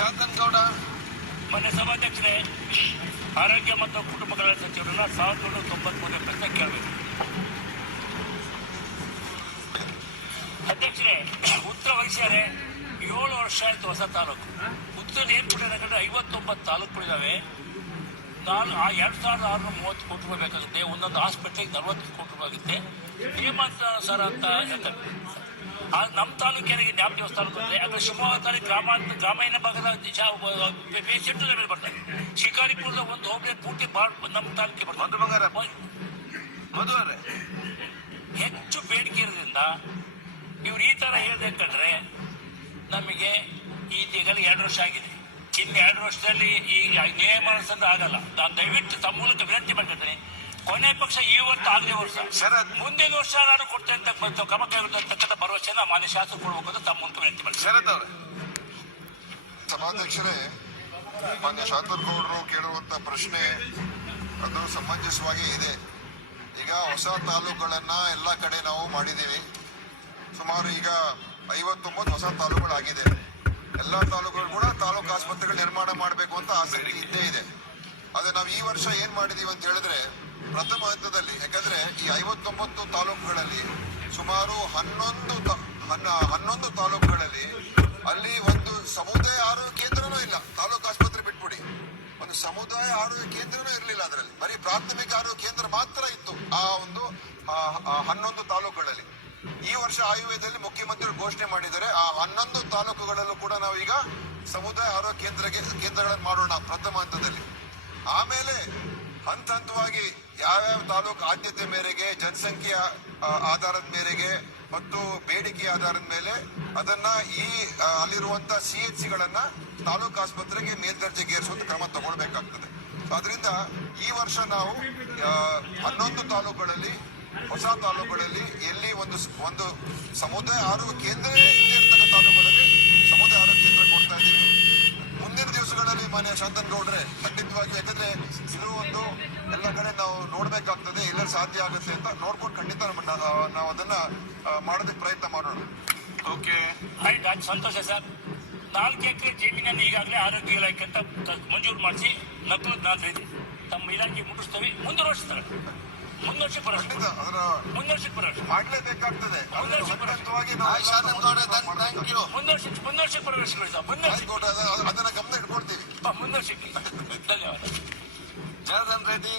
ಶಾಂತನಗೌಡ. ಮೊನ್ನೆ ಸಭಾಧ್ಯಕ್ಷರೇ, ಆರೋಗ್ಯ ಮತ್ತು ಕುಟುಂಬ ಕಲ್ಯಾಣ ಸಚಿವರನ್ನ 1993 ಪ್ರಶ್ನೆ ಕೇಳಬೇಕು. ಅಧ್ಯಕ್ಷರೇ, ಉತ್ತರ ವಹಿಸ್ಯಾರೆ 7 ವರ್ಷ ಆಯ್ತು ಹೊಸ ತಾಲೂಕು. ಉತ್ತರ ಏನ್ ಕೊಟ್ಟಿದ್ದಾರೆ? 59 ತಾಲೂಕುಗಳಿದಾವೆ. 2630 ಕೋಟಿ ರೂಪಾಯಿ ಬೇಕಾಗುತ್ತೆ. ಒಂದೊಂದು ಹಾಸ್ಪಿಟ್ಲಿಗೆ 40 ಕೋಟಿ ರೂಪಾಯಿ ಆಗುತ್ತೆ. ನಿಯಮಾನುಸಾರ ಅಂತ ಹೇಳ್ತಾರೆ. ನಮ್ಮ ತಾಲೂಕಿಗೆ ಡ್ಯಾಮ್ ದೇವಸ್ಥಾನ ಬರುತ್ತೆ. ಯಾಕಂದ್ರೆ ಶಿವಮೊಗ್ಗ ತಾಲೂಕು ಗ್ರಾಮೀಣ ಭಾಗದ ಪೇಷಂಟ್ ಬರ್ತಾರೆ. ಶಿಕಾರಿಪುರದ ಒಂದು ಹೋಬಳಿ ಪೂರ್ತಿ ನಮ್ಮ ತಾಲೂಕಿಗೆ ಬರ್ತಾರೆ. ಹೆಚ್ಚು ಬೇಡಿಕೆ ಇರೋದ್ರಿಂದ ಇವ್ರು ಈ ತರ ಹೇಳ್ಬೇಕಂದ್ರೆ ನಮಗೆ ಈಗಾಗಲೇ 2 ವರ್ಷ ಆಗಿದೆ. ಇನ್ನು 2 ವರ್ಷದಲ್ಲಿ ಈ ನಿಯಮಾನುಸಾರ ಆಗಲ್ಲ. ನಾನು ದಯವಿಟ್ಟು ತಮ್ಮ ಮೂಲಕ ವಿನಂತಿ ಮಾಡ್ತಿದ್ದೀನಿ, ಕೊನೆ ಪಕ್ಷ ಈ ವರ್ಷ ಆಗಲೇ ವರ್ಷ ಮುಂದಿನ ವರ್ಷ ನಾನು ಕೊಡ್ತೇನೆ ಅಂತ ಕ್ರಮ ಕೈಗೊಳ್ಳತಕ್ಕಂಥ ಭರವಸೆನ ಮಾನ್ಯ ಶಾಸಕರು ಕೊಡಬೇಕು ಅಂತ ತಮ್ಮ ಮೂಲಕ ವಿನಂತಿ ಮಾಡ್ತೀನಿ. ಸಭಾಧ್ಯಕ್ಷರೇ, ಮಾನ್ಯ ಶಾಸಕರು ಕೇಳುವಂತ ಪ್ರಶ್ನೆ ಅದು ಸಮಂಜಸವಾಗಿ ಇದೆ. ಈಗ ಹೊಸ ತಾಲೂಕುಗಳನ್ನ ಎಲ್ಲ ಕಡೆ ನಾವು ಮಾಡಿದ್ದೀವಿ. ಸುಮಾರು ಈಗ 59 ಹೊಸ ತಾಲೂಕುಗಳಾಗಿದೆ. ಎಲ್ಲ ತಾಲೂಕುಗಳು ಕೂಡ ತಾಲೂಕು ಆಸ್ಪತ್ರೆಗಳು ನಿರ್ಮಾಣ ಮಾಡಬೇಕು ಅಂತ ಆಸಕ್ತಿ ಇದ್ದೇ ಇದೆ. ಆದ್ರೆ ನಾವು ಈ ವರ್ಷ ಏನ್ ಮಾಡಿದೀವಿ ಅಂತ ಹೇಳಿದ್ರೆ, ಪ್ರಥಮ ಹಂತದಲ್ಲಿ, ಯಾಕಂದ್ರೆ ಈ 59 ತಾಲೂಕುಗಳಲ್ಲಿ ಸುಮಾರು 11 ತಾಲೂಕುಗಳಲ್ಲಿ ಅಲ್ಲಿ ಒಂದು ಸಮುದಾಯ ಆರೋಗ್ಯ ಕೇಂದ್ರನೂ ಇಲ್ಲ. ತಾಲೂಕು ಆಸ್ಪತ್ರೆ ಬಿಟ್ಬಿಡಿ, ಒಂದು ಸಮುದಾಯ ಆರೋಗ್ಯ ಕೇಂದ್ರನೂ ಇರಲಿಲ್ಲ. ಅದರಲ್ಲಿ ಬರೀ ಪ್ರಾಥಮಿಕ ಆರೋಗ್ಯ ಕೇಂದ್ರ ಮಾತ್ರ ಇತ್ತು ಆ ಒಂದು 11 ತಾಲೂಕುಗಳಲ್ಲಿ. ಈ ವರ್ಷ ಆಯವ್ಯಯದಲ್ಲಿ ಮುಖ್ಯಮಂತ್ರಿಗಳು ಘೋಷಣೆ ಮಾಡಿದ್ದಾರೆ, ಆ 11 ತಾಲೂಕುಗಳಲ್ಲೂ ಕೂಡ ನಾವೀಗ ಸಮುದಾಯ ಆರೋಗ್ಯ ಕೇಂದ್ರಗಳನ್ನು ಮಾಡೋಣ ಪ್ರಥಮ ಹಂತದಲ್ಲಿ. ಆಮೇಲೆ ಹಂತ ಹಂತವಾಗಿ ಯಾವ್ಯಾವ ತಾಲೂಕು ಆದ್ಯತೆ ಮೇರೆಗೆ, ಜನಸಂಖ್ಯೆಯ ಆಧಾರದ ಮೇರೆಗೆ ಮತ್ತು ಬೇಡಿಕೆ ಆಧಾರದ ಮೇಲೆ ಅದನ್ನ ಅಲ್ಲಿರುವಂತ CHCಗಳನ್ನ ತಾಲೂಕು ಆಸ್ಪತ್ರೆಗೆ ಮೇಲ್ದರ್ಜೆಗೇರಿಸುವಂತ ಕ್ರಮ ತಗೊಳ್ಬೇಕಾಗ್ತದೆ. ಅದರಿಂದ ಈ ವರ್ಷ ನಾವು 11 ತಾಲೂಕುಗಳಲ್ಲಿ, ಹೊಸ ತಾಲೂಕುಗಳಲ್ಲಿ ಎಲ್ಲಿ ಒಂದು ಸಮುದಾಯ ಆರೋಗ್ಯ ಕೇಂದ್ರ ಇರ್ತಕ್ಕ ತಾಲೂಕುಗಳಲ್ಲಿ ಸಮುದಾಯ ಆರೋಗ್ಯ ಕೇಂದ್ರ ಕೊಡ್ತಾ ಇದ್ದೀವಿ. ಮುಂದಿನ ದಿವಸಗಳಲ್ಲಿ ಮಾನ್ಯ ಶಾಂತನಗೌಡ್ರೆ ಖಂಡಿತವಾಗಿ, ಯಾಕಂದ್ರೆ ಇದು ಒಂದು ಎಲ್ಲ ಕಡೆ ನಾವು ನೋಡ್ಬೇಕಾಗ್ತದೆ, ಎಲ್ಲರೂ ಸಾಧ್ಯ ಆಗುತ್ತೆ ಅಂತ ನೋಡ್ಕೊಂಡು ಖಂಡಿತ ನಾವು ಅದನ್ನ ಮಾಡೋದಕ್ಕೆ ಪ್ರಯತ್ನ ಮಾಡೋಣ. ಓಕೆ, ಆಯ್ತು, ಸಂತೋಷ ಸರ್. 4 ಎಕರೆ ಜಮೀನನ್ನು ಈಗಾಗಲೇ ಆರೋಗ್ಯ ಇಲಾಖೆ ಅಂತ ಮಂಜೂರು ಮಾಡಿಸಿ ನಕಲು ತಮ್ಮ ಇಲಾಖೆ ಮುಟ್ಟಿಸ್ತೇವೆ. ಮುಂದಿನ ವರ್ಷ ಮುಂದರ್ಶಕ್ಕೆ ಬರೋದು ಮಾಡ್ಲೇಬೇಕಾಗ್ತದೆ. ಅದನ್ನ ಗಮನ ಇಟ್ಕೊಳ್ತೀವಿ. ಮುಂದರ್ಶಕ್ಕೆ ಧನ್ಯವಾದ. ಜನಾರ್ದನ್ ರೆಡ್ಡಿ.